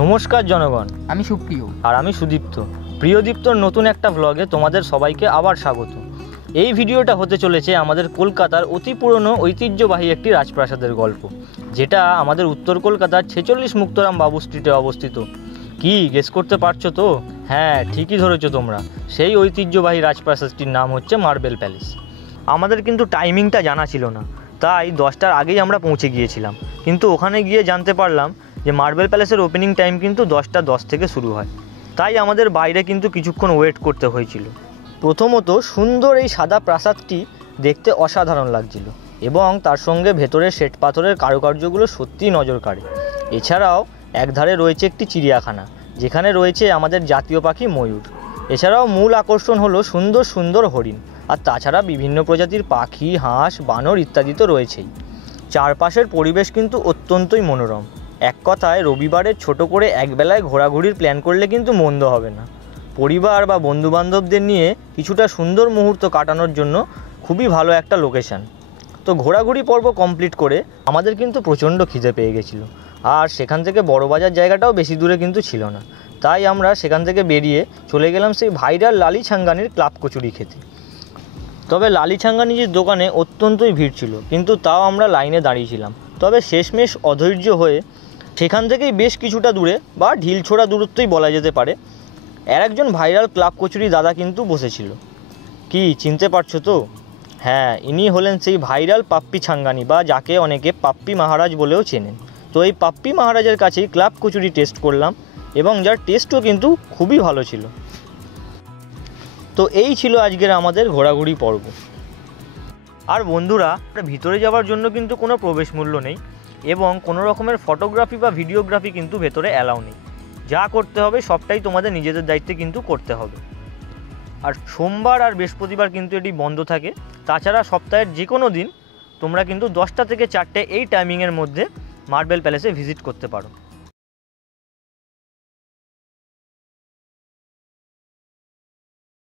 নমস্কার জনগণ, আমি সুপ্রিয় আর আমি সুদীপ্ত। প্রিয়দীপ্তর নতুন একটা ভ্লগে তোমাদের সবাইকে আবার স্বাগত। এই ভিডিওটা হতে চলেছে আমাদের কলকাতার অতি পুরনো ঐতিহ্যবাহী একটি রাজপ্রাসাদের গল্প, যেটা আমাদের উত্তর কলকাতার 46 মুক্তরাম বাবু স্ট্রিটে অবস্থিত। কি গেস করতে পারছো তো? হ্যাঁ, ঠিকই ধরেছো তোমরা। সেই ঐতিহ্যবাহী রাজপ্রাসাদটির নাম হচ্ছে মার্বেল প্যালেস। আমাদের কিন্তু টাইমিংটা জানা ছিল না, তাই 10টার আগেই আমরা পৌঁছে গিয়েছিলাম। কিন্তু ওখানে গিয়ে জানতে পারলাম যে মার্বেল প্যালেসের ওপেনিং টাইম কিন্তু 10টা 10 থেকে শুরু হয়। তাই আমাদের বাইরে কিন্তু কিছুক্ষণ ওয়েট করতে হয়েছিল। প্রথমত সুন্দর এই সাদা প্রাসাদটি দেখতে অসাধারণ লাগছিল, এবং তার সঙ্গে ভেতরের শ্বেত পাথরের কারুকার্যগুলো সত্যিই নজর কাড়ে। এছাড়াও একধারে রয়েছে একটি চিড়িয়াখানা, যেখানে রয়েছে আমাদের জাতীয় পাখি ময়ূর। এছাড়াও মূল আকর্ষণ হলো সুন্দর সুন্দর হরিণ, আর তাছাড়া বিভিন্ন প্রজাতির পাখি, হাঁস, বানর ইত্যাদি তো রয়েছেই। চারপাশের পরিবেশ কিন্তু অত্যন্তই মনোরম। এক কথায় রবিবারে ছোট করে একবেলায় ঘোরাঘুরির প্ল্যান করলে কিন্তু মন্দ হবে না। পরিবার বা বন্ধুবান্ধবদের নিয়ে কিছুটা সুন্দর মুহূর্ত কাটানোর জন্য খুবই ভালো একটা লোকেশান। তো ঘোরাঘুরি পর্ব কমপ্লিট করে আমাদের কিন্তু প্রচণ্ড খিদে পেয়ে গেছিলো, আর সেখান থেকে বড়বাজার জায়গাটাও বেশি দূরে কিন্তু ছিল না। তাই আমরা সেখান থেকে বেরিয়ে চলে গেলাম সেই ভাইরাল লালি ছাঙ্গানির ক্লাব কচুরি খেতে। তবে লালি ছাঙ্গানিজির দোকানে অত্যন্তই ভিড় ছিল, কিন্তু তাও আমরা লাইনে দাঁড়িয়েছিলাম। তবে শেষমেশ অধৈর্য হয়ে সেখান থেকেই বেশ কিছুটা দূরে বা ঢিলছোড়া দূরত্বই বলা যেতে পারে, একজন ভাইরাল ক্লাব কচুরি দাদা কিন্তু বসেছিল। কি চিনতে পারছো তো? হ্যাঁ, ইনি হলেন সেই ভাইরাল পাপ্পি ছাঙ্গানি, বা যাকে অনেকে পাপ্পি মহারাজ বলেও চেনেন। তো এই পাপ্পি মহারাজের কাছেই ক্লাব কচুরি টেস্ট করলাম, এবং যার টেস্টও কিন্তু খুবই ভালো ছিল। তো এই ছিল আজকের আমাদের ঘোরাঘুরি পর্ব। আর বন্ধুরা, ভিতরে যাওয়ার জন্য কিন্তু কোনো প্রবেশ মূল্য নেই, এবং কোনো রকমের ফটোগ্রাফি বা ভিডিওগ্রাফি কিন্তু ভেতরে অ্যালাউ নেই। যা করতে হবে সবটাই তোমাদের নিজেদের দায়িত্বে কিন্তু করতে হবে। আর সোমবার আর বৃহস্পতিবার কিন্তু এটি বন্ধ থাকে। তাছাড়া সপ্তাহের যে কোনো দিন তোমরা কিন্তু 10টা থেকে 4টে এই টাইমিংয়ের মধ্যে মার্বেল প্যালেসে ভিজিট করতে পারো।